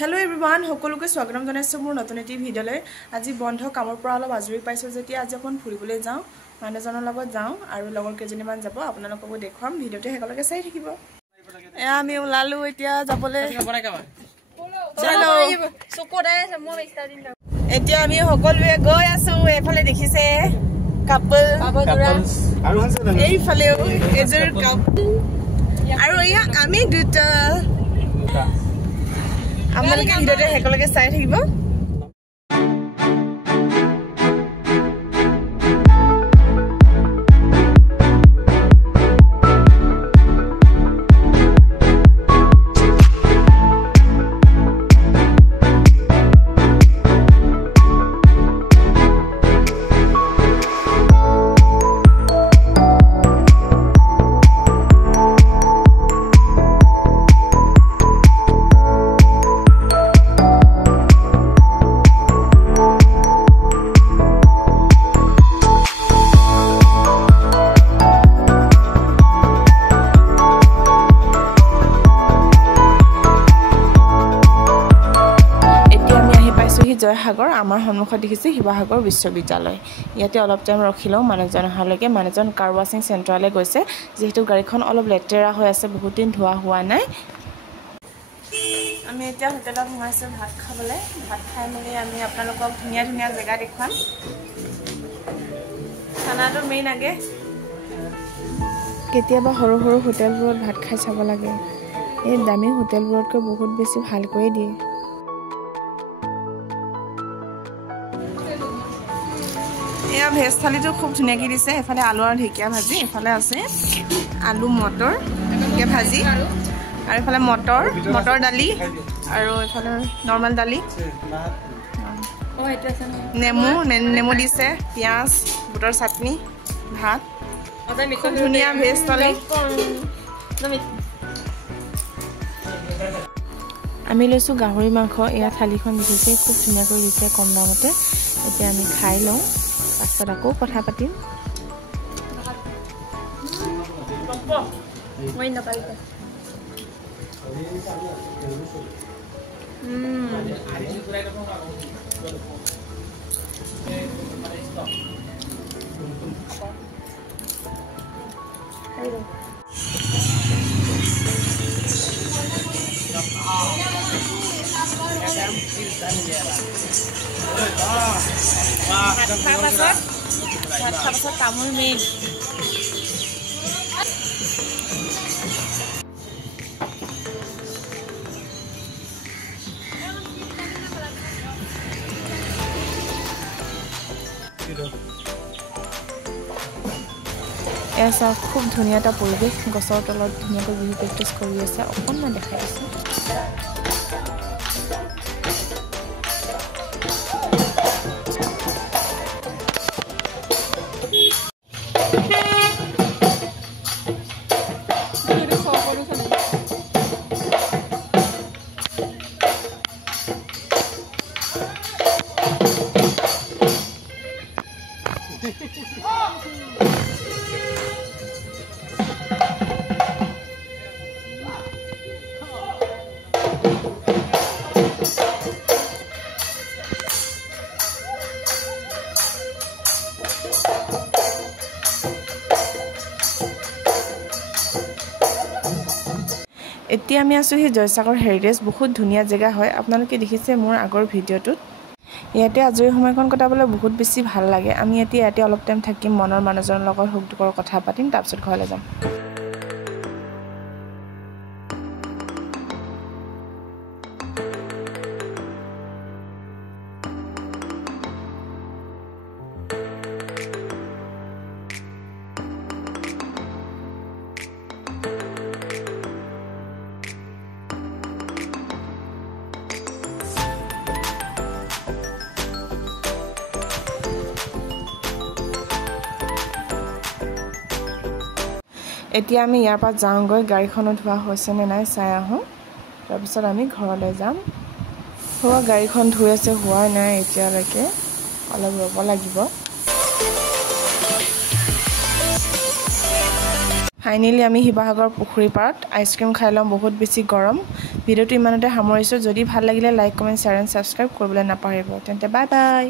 Hello everyone, সকলোকে স্বাগতম জনাইছো মোৰ নতুন এটি ভিডিঅলৈ। আজি বন্ধ কামৰ পৰা অলপ আজৰি পাইছো যেতিয়া আজি অকন ফুৰিবলৈ যাওঁ, মানুহজনৰ লগত যাওঁ আৰু লগৰ কেজনীমান যাব। আপোনালোককো দেখুৱাম, ভিডিঅটো হেকলৈকে চাই থাকিব। আমি ওলালো এতিয়া যাবলৈ। চলো এতিয়া আমি সকলোৱে গৈ আছো। এফালে দেখিছে কাপল এইফালেও এজোৰ কাপল আৰু এয়া আমি দুটা। আপোনালোকে ভিডিঅটো হেকলৈকে চাই থাকিব। জয়সাগৰ আমাৰ সন্মুখত দেখিছে শিৱাসাগৰ বিশ্ববিদ্যালয়। ইয়াতে অলপ টাইম ৰখিলেও মানুহজন অহালৈকে মানুহজন কাৰ ৱাছিং চেণ্টাৰলৈ গৈছে, যিহেতু গাড়ীখন অলপ লেতেৰা হৈ আছে, বহুত দিন ধোৱা হোৱা নাই। আমি এতিয়া হোটেলত সোমাইছোঁ ভাত খাবলৈ। ভাত খাই মেলি আমি আপোনালোকক ধুনীয়া ধুনীয়া জেগা দেখুৱাম। খানাটো মেইন আগে। কেতিয়াবা সৰু সৰু হোটেলবোৰত ভাত খাই চাব লাগে, এই দামী হোটেলবোৰতকৈ বহুত বেছি ভালকৈ দিয়ে। এয়া ভেজ থালিটো খুব ধুনীয়াকৈ দিছে। এফালে আলু আৰু ঢেকীয়া ভাজি, এফালে আছে আলু মটৰ ভাজি, আৰু এফালে মটৰ দালি, আৰু এফালে নৰ্মেল দালি, নেমু দিছে, পিঁয়াজ, বুটৰ চাটনি, ভাত। খুব ধুনীয়া ভেজ থালি। আমি লৈছোঁ গাহৰি মাংস। এয়া থালিখন দিছে, খুব ধুনীয়াকৈ দিছে কম দামতে। এতিয়া আমি খাই লওঁ, পাছত আকৌ কথা পাতিম। ভাত খোৱাৰ পাছত তামোল মেইন। এয়া চাওক, খুব ধুনীয়া এটা পৰিৱেশ। গছৰ তলত ধুনীয়াকৈ বিহু প্ৰেক্টিচ কৰি আছে। অকণমান দেখাই আছে। এতিয়া আমি আছোঁ সেই জয়সাগৰ হেৰিটেজ। বহুত ধুনীয়া জেগা হয়, আপোনালোকে দেখিছে মোৰ আগৰ ভিডিঅ'টোত। ইয়াতে আজৰি সময়কণ কটাবলৈ বহুত বেছি ভাল লাগে। আমি ইয়াতে অলপ টাইম থাকিম, মনৰ মানুহজনৰ লগত সুখ দুখৰ কথা পাতিম, তাৰপিছত ঘৰলৈ যাম। এতিয়া আমি ইয়াৰ পৰা যাওঁগৈ, গাড়ীখনো ধোৱা হৈছে নে নাই চাই আহোঁ, তাৰপিছত আমি ঘৰলৈ যাম। গাড়ীখন ধুই আছে, হোৱাই নাই এতিয়ালৈকে, অলপ ৰ'ব লাগিব। ফাইনেলি আমি শিৱসাগৰ পুখুৰী পাৰত আইচক্ৰীম খাই লওঁ, বহুত বেছি গৰম। ভিডিঅ'টো ইমানতে সামৰিছোঁ। যদি ভাল লাগিলে like comment share and subscribe কৰিবলৈ নাপাহৰিব। তেন্তে বাই বাই।